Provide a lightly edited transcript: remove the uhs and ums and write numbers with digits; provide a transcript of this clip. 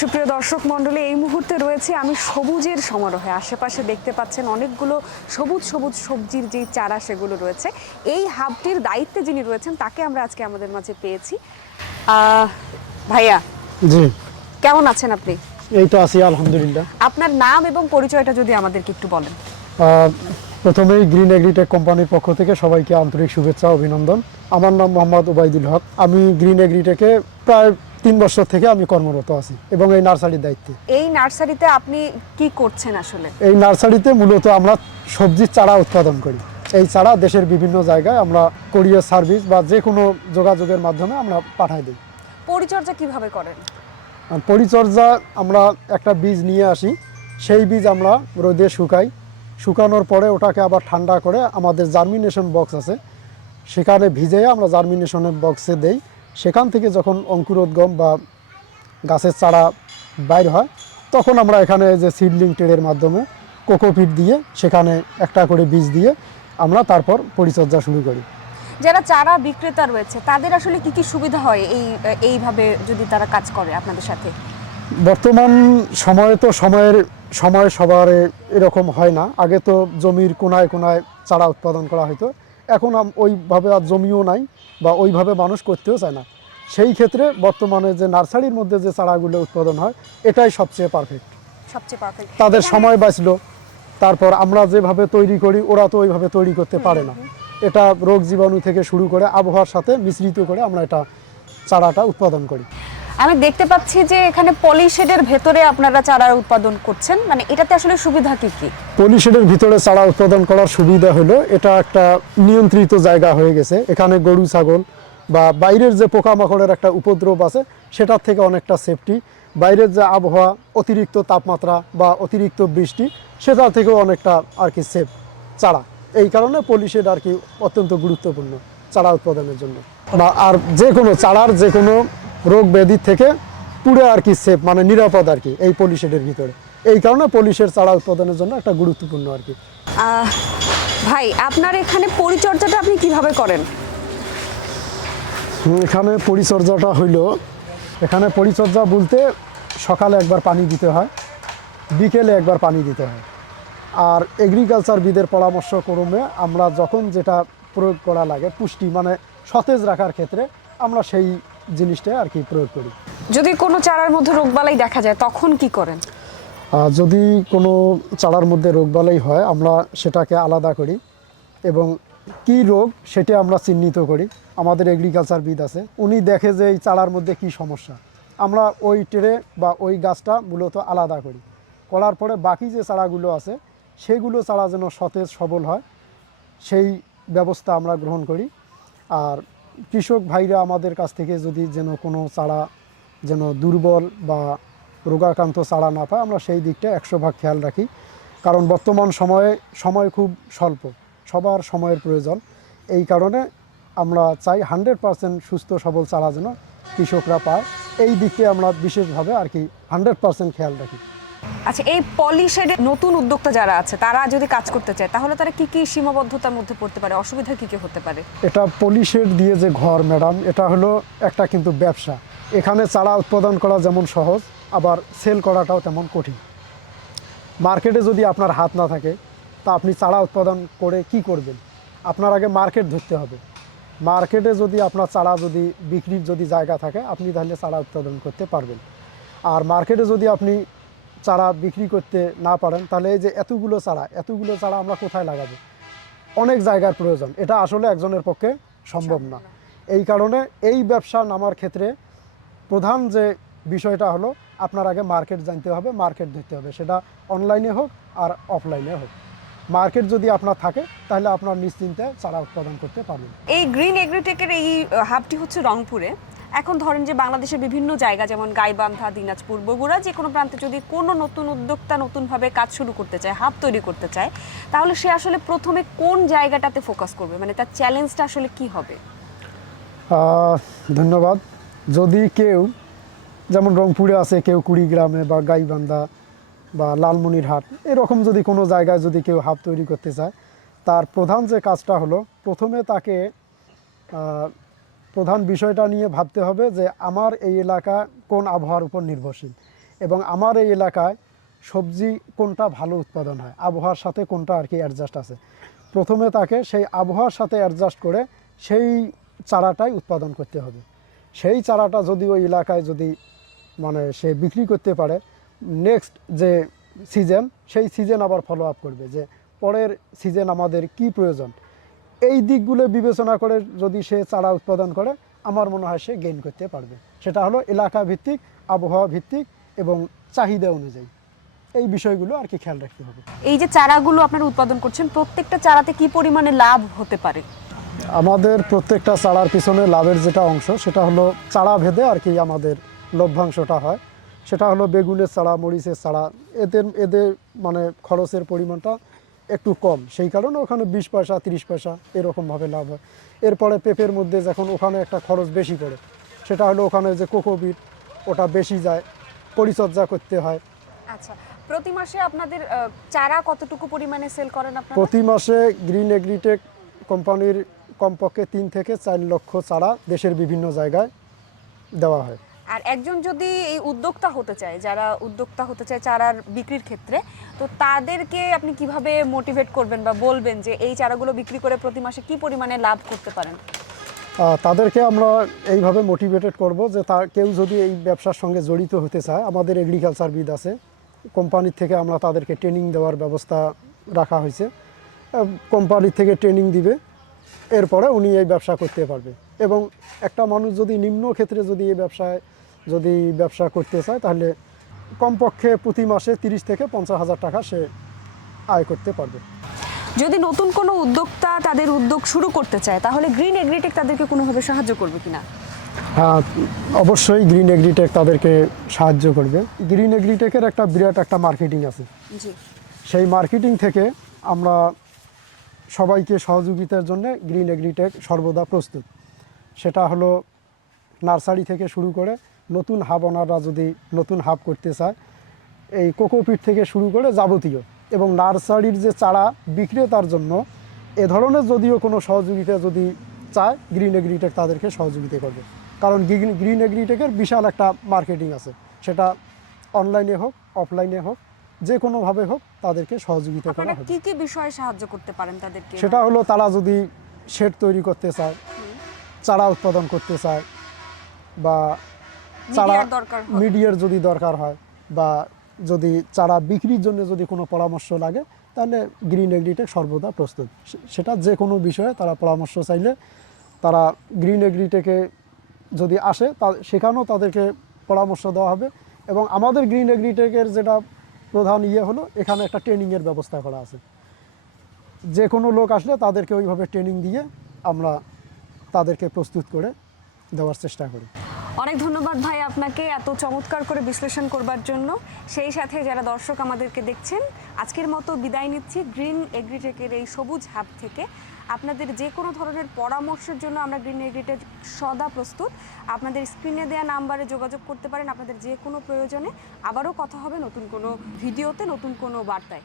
সুপ্রিয় দর্শক মণ্ডলী, এই মুহূর্তে রয়েছে আমি সবুজের সমারোহে। আশেপাশে দেখতে পাচ্ছেন অনেকগুলো সবুজ সবুজ সবজির যে চারা সেগুলো রয়েছে। এই হাবটির দায়িত্বে যিনি রয়েছেন তাকে আমরা আজকে আমাদের মাঝে পেয়েছি। ভাইয়া, জি, কেমন আছেন আপনি? এই তো আছি আলহামদুলিল্লাহ। আপনার নাম এবং পরিচয়টা যদি আমাদেরকে একটু বলেন। প্রথমেই গ্রিন এগ্রিটেক কোম্পানির পক্ষ থেকে সবাইকে আন্তরিক শুভেচ্ছা অভিনন্দন। আমার নাম মোহাম্মদ ওবায়দুল হক। আমি গ্রিন এগ্রিটেকে প্রায় 3 বছর থেকে আমি কর্মরত আছি এবং এই নার্সারির দায়িত্বে। এই নার্সারিতে আপনি কি করছেন আসলে? এই নার্সারিতে মূলত আমরা সবজির চারা উৎপাদন করি। এই চারা দেশের বিভিন্ন জায়গায় আমরা কোরিয়ার সার্ভিস বা যে কোনো যোগাযোগের মাধ্যমে আমরা পাঠাই দিই। পরিচর্যা কিভাবে করেন? পরিচর্যা, আমরা একটা বীজ নিয়ে আসি, সেই বীজ আমরা রোদে শুকাই, শুকানোর পরে ওটাকে আবার ঠান্ডা করে আমাদের জার্মিনেশন বক্স আছে, সেখানে ভিজিয়ে আমরা জার্মিনেশনের বক্সে দেই। সেখান থেকে যখন অঙ্কুরোদ্গম বা গাছের চারা বাইর হয়, তখন আমরা এখানে যে সিডলিং ট্রের মাধ্যমে কোকোপিট দিয়ে সেখানে একটা করে বীজ দিয়ে আমরা তারপর পরিচর্যা শুরু করি। যারা চারা বিক্রেতা রয়েছে তাদের আসলে কি কি সুবিধা হয় এইভাবে যদি তারা কাজ করে আপনাদের সাথে? বর্তমান সময়ে তো সময় সবার এরকম হয় না। আগে তো জমির কোনায় কোনায় চারা উৎপাদন করা হতো, এখন ওইভাবে আর জমিও নাই বা ওইভাবে মানুষ করতেও চায় না। সেই ক্ষেত্রে বর্তমানে যে নার্সারির মধ্যে যে চারাগুলো উৎপাদন হয়, এটাই সবচেয়ে পারফেক্ট। তাদের সময় বাঁচলো। তারপর আমরা যেভাবে তৈরি করি ওরা তো ওইভাবে তৈরি করতে পারে না। এটা রোগ জীবাণু থেকে শুরু করে আবহাওয়ার সাথে মিশ্রিত করে আমরা এটা চারাটা উৎপাদন করি। আমি দেখতে পাচ্ছি যে এখানে পলিশেডের ভেতরে আপনারা চারা উৎপাদন করছেন, মানে এটাতে আসলে সুবিধা কি কি? পলিশেডের ভিতরে চারা উৎপাদন করার সুবিধা হলো এটা একটা নিয়ন্ত্রিত জায়গা হয়ে গেছে। এখানে গরু ছাগল বা বাইরের যে পোকামাকড়ের একটা উপদ্রব আছে সেটার থেকে অনেকটা সেফটি। বাইরের যে আবহাওয়া, অতিরিক্ত তাপমাত্রা বা অতিরিক্ত বৃষ্টি, সেটা থেকেও অনেকটা আর কি সেফ চারা। এই কারণে পলিশেড আর কি অত্যন্ত গুরুত্বপূর্ণ চারা উৎপাদনের জন্য। বা আর যে কোনো চারার যে কোনো রোগ ব্যাধি থেকে পুরো আর কি সেফ, মানে নিরাপদ আর কি এই পলিশেডের ভিতরে। এই কারণে পলিশের চারা উৎপাদনের জন্য একটা গুরুত্বপূর্ণ আর কি। ভাই, আপনার এখানে পরিচর্যাটা আপনি কিভাবে করেন? এখানে পরিচর্যাটা হইল, এখানে পরিচর্যা বলতে সকালে একবার পানি দিতে হয়, বিকেলে একবার পানি দিতে হয়। আর এগ্রিকালচারবিদের পরামর্শ ক্রমে আমরা যখন যেটা প্রয়োগ করা লাগে পুষ্টি মানে সতেজ রাখার ক্ষেত্রে আমরা সেই জিনিসটা আর কি প্রয়োগ করি। যদি কোনো চারার মধ্যে রোগবালাই দেখা যায় তখন কি করেন? যদি কোনো চারার মধ্যে রোগবালাই হয় আমরা সেটাকে আলাদা করি এবং কি রোগ সেটা আমরা চিহ্নিত করি। আমাদের এগ্রিকালচারবিদ আছে, উনি দেখে যে এই চারার মধ্যে কি সমস্যা, আমরা ওই ট্রে বা ওই গাছটা মূলত আলাদা করি। করার পরে বাকি যে চারাগুলো আছে সেগুলো চারা যেন সতেজ সবল হয় সেই ব্যবস্থা আমরা গ্রহণ করি। আর কৃষক ভাইরা আমাদের কাছ থেকে যদি যেন কোনো চারা যেন দুর্বল বা রোগাক্রান্ত চারা না পায়, আমরা সেই দিকটা 100 ভাগ খেয়াল রাখি। কারণ বর্তমান সময় খুব স্বল্প, সবার সময়ের প্রয়োজন। এই কারণে আমরা চাই 100% সুস্থ সবল চারা যেন কৃষকরা পায়। এই দিকটি আমরা বিশেষভাবে আর কি 100% খেয়াল রাখি। আচ্ছা, এই পলিশেডের নতুন উদ্যোক্তা যারা আছে তারা যদি কাজ করতে চায় তাহলে তারা কি কি সীমাবদ্ধতার মধ্যে পড়তে পারে, অসুবিধা কি কি হতে পারে? এটা পলিশেড দিয়ে যে ঘর ম্যাডাম, এটা হলো একটা কিন্তু ব্যবসা। এখানে চারা উৎপাদন করা যেমন সহজ, আবার সেল করাটাও তেমন কঠিন। মার্কেটে যদি আপনার হাত না থাকে তা আপনি চারা উৎপাদন করে কি করবেন? আপনার আগে মার্কেট ধরতে হবে। মার্কেটে যদি আপনার চারা যদি বিক্রির যদি জায়গা থাকে আপনি তাহলে চারা উৎপাদন করতে পারবেন। আর মার্কেটে যদি আপনি চারা বিক্রি করতে না পারেন তাহলে এই যে এতগুলো চারা আমরা কোথায় লাগাবো? অনেক জায়গার প্রয়োজন, এটা আসলে একজনের পক্ষে সম্ভব না। এই কারণে এই ব্যবসা নামার ক্ষেত্রে প্রধান যে বিষয়টা হলো আপনার আগে মার্কেট জানতে হবে, মার্কেট ধরতে হবে, সেটা অনলাইনে হোক আর অফলাইনে হোক। মার্কেট যদি আপনার থাকে তাহলে আপনার নিশ্চিন্তে চারা উৎপাদন করতে পারবেন। এই গ্রিন এগ্রিটেকের এই হাবটি হচ্ছে রংপুরে। এখন ধরেন যে বাংলাদেশের বিভিন্ন জায়গা যেমন গাইবান্ধা, দিনাজপুর, বগুড়া, যে কোনো প্রান্তে যদি কোনো নতুন উদ্যোক্তা নতুনভাবে কাজ শুরু করতে চায়, হাব তৈরি করতে চায়, তাহলে সে আসলে প্রথমে কোন জায়গাটাতে ফোকাস করবে, মানে তার চ্যালেঞ্জটা আসলে কি হবে? ধন্যবাদ। যদি কেউ যেমন রংপুরে আছে, কেউ কুড়িগ্রামে বা গাইবান্ধা বা লালমনিরহাট এরকম যদি কোনো জায়গায় যদি কেউ হাব তৈরি করতে চায়, তার প্রধান যে কাজটা হলো প্রথমে তাকে প্রধান বিষয়টা নিয়ে ভাবতে হবে যে আমার এই এলাকা কোন আবহাওয়ার উপর নির্ভরশীল। এবং আমার এই এলাকায় সবজি কোনটা ভালো উৎপাদন হয়, আবহাওয়ার সাথে কোনটা আর কি অ্যাডজাস্ট আছে, প্রথমে তাকে সেই আবহাওয়ার সাথে অ্যাডজাস্ট করে সেই চারাটাই উৎপাদন করতে হবে। সেই চারাটা যদি ওই এলাকায় যদি মানে সে বিক্রি করতে পারে, নেক্সট যে সিজন সেই সিজন আবার ফলো আপ করবে যে পরের সিজন আমাদের কি প্রয়োজন, এই দিকগুলো বিবেচনা করে যদি সে চারা উৎপাদন করে আমার মনে হয় সে গেইন করতে পারবে। সেটা হলো এলাকা ভিত্তিক, আবহাওয়া ভিত্তিক এবং চাহিদা অনুযায়ী এই বিষয়গুলো আর কি খেয়াল রাখতে হবে। এই যে চারাগুলো আপনারা উৎপাদন করছেন, প্রত্যেকটা চারাতে কি পরিমাণে লাভ হতে পারে? আমাদের প্রত্যেকটা চারার পিছনে লাভের যেটা অংশ সেটা হলো চারা ভেদে আর কি আমাদের লভ্যাংশটা হয়। সেটা হলো বেগুনের চারা, মরিচের চারা, এদের মানে খরচের পরিমাণটা একটু কম, সেই কারণে ওখানে 20 পয়সা 30 পয়সা এরকমভাবে লাভ হয়। এরপরে পেঁপের মধ্যে যখন ওখানে একটা খরচ বেশি পড়ে, সেটা হলো ওখানে যে কোকোপিট ওটা বেশি যায়, পরিচর্যা করতে হয়। আচ্ছা, প্রতি মাসে আপনাদের চারা কতটুকু পরিমাণে সেল করেন আপনারা? প্রতি মাসে গ্রিন এগ্রিটেক কোম্পানির কমপক্ষে 3 থেকে 4 লক্ষ চারা দেশের বিভিন্ন জায়গায় দেওয়া হয়। আর একজন যদি এই উদ্যোক্তা হতে চায়, যারা উদ্যোক্তা হতে চায় চারার বিক্রির ক্ষেত্রে, তো তাদেরকে আপনি কিভাবে মোটিভেট করবেন বা বলবেন যে এই চারাগুলো বিক্রি করে প্রতি মাসে কি পরিমাণে লাভ করতে পারেন? তাদেরকে আমরা এইভাবে মোটিভেটেড করব যে কেউ যদি এই ব্যবসার সঙ্গে জড়িত হতে চায়, আমাদের এগ্রিকালচারবিদ আছে, কোম্পানির থেকে আমরা তাদেরকে ট্রেনিং দেওয়ার ব্যবস্থা রাখা হয়েছে। কোম্পানির থেকে ট্রেনিং দিবে, এরপরে উনি এই ব্যবসা করতে পারবে। এবং একটা মানুষ যদি নিম্ন ক্ষেত্রে যদি এই ব্যবসা করতে চায়, তাহলে কমপক্ষে প্রতি মাসে 30 থেকে 50 হাজার টাকা সে আয় করতে পারবে। যদি নতুন কোনো উদ্যোক্তা তাদের উদ্যোগ শুরু করতে চায়, তাহলে গ্রিন এগ্রিটেক তাদেরকে কোনোভাবে সাহায্য করবে কিনা? হ্যাঁ, অবশ্যই গ্রিন এগ্রিটেক তাদেরকে সাহায্য করবে। গ্রিন এগ্রিটেকের একটা বিরাট একটা মার্কেটিং আছে। জি। সেই মার্কেটিং থেকে আমরা সবাইকে সহযোগিতার জন্য গ্রিন এগ্রিটেক সর্বদা প্রস্তুত। সেটা হলো নার্সারি থেকে শুরু করে নতুন হাব ওনাররা যদি নতুন হাব করতে চায়, এই কোকোপিট থেকে শুরু করে যাবতীয়, এবং নার্সারির যে চারা বিক্রেতার জন্য এ ধরনের যদিও কোনো সহযোগিতা যদি চায়, গ্রিন এগ্রিটেক তাদেরকে সহযোগিতা করবে। কারণ গ্রিন এগ্রিটেকের বিশাল একটা মার্কেটিং আছে, সেটা অনলাইনে হোক অফলাইনে হোক যে কোনোভাবে হোক তাদেরকে সহযোগিতা করা হবে। কি কি বিষয়ে সাহায্য করতে পারেন তাদেরকে? সেটা হলো তারা যদি শেড তৈরি করতে চায়, চারা উৎপাদন করতে চায়, বা চারা মিডিয়ার যদি দরকার হয়, বা যদি চারা বিক্রির জন্য যদি কোনো পরামর্শ লাগে, তাহলে গ্রিন এগ্রিটেক সর্বদা প্রস্তুত। সেটা যে কোনো বিষয়ে তারা পরামর্শ চাইলে তারা গ্রিন এগ্রিটেকে যদি আসে, সেখানেও তাদেরকে পরামর্শ দেওয়া হবে। এবং আমাদের গ্রিন এগ্রিটেকের যেটা প্রধান হলো, এখানে একটা ট্রেনিংয়ের ব্যবস্থা করা আছে। যে কোনো লোক আসলে তাদেরকে ওইভাবে ট্রেনিং দিয়ে আমরা তাদেরকে প্রস্তুত করে দেওয়ার চেষ্টা করি। অনেক ধন্যবাদ ভাই আপনাকে এত চমৎকার করে বিশ্লেষণ করবার জন্য। সেই সাথে যারা দর্শক আমাদেরকে দেখছেন, আজকের মতো বিদায় নিচ্ছি গ্রিন এগ্রিটেকের এই সবুজ হাব থেকে। আপনাদের যে কোনো ধরনের পরামর্শের জন্য আমরা গ্রিন এগ্রিটেক সদা প্রস্তুত। আপনাদের স্ক্রিনে দেওয়া নাম্বারে যোগাযোগ করতে পারেন আপনাদের যে কোনো প্রয়োজনে। আবারও কথা হবে নতুন কোনো ভিডিওতে, নতুন কোনো বার্তায়।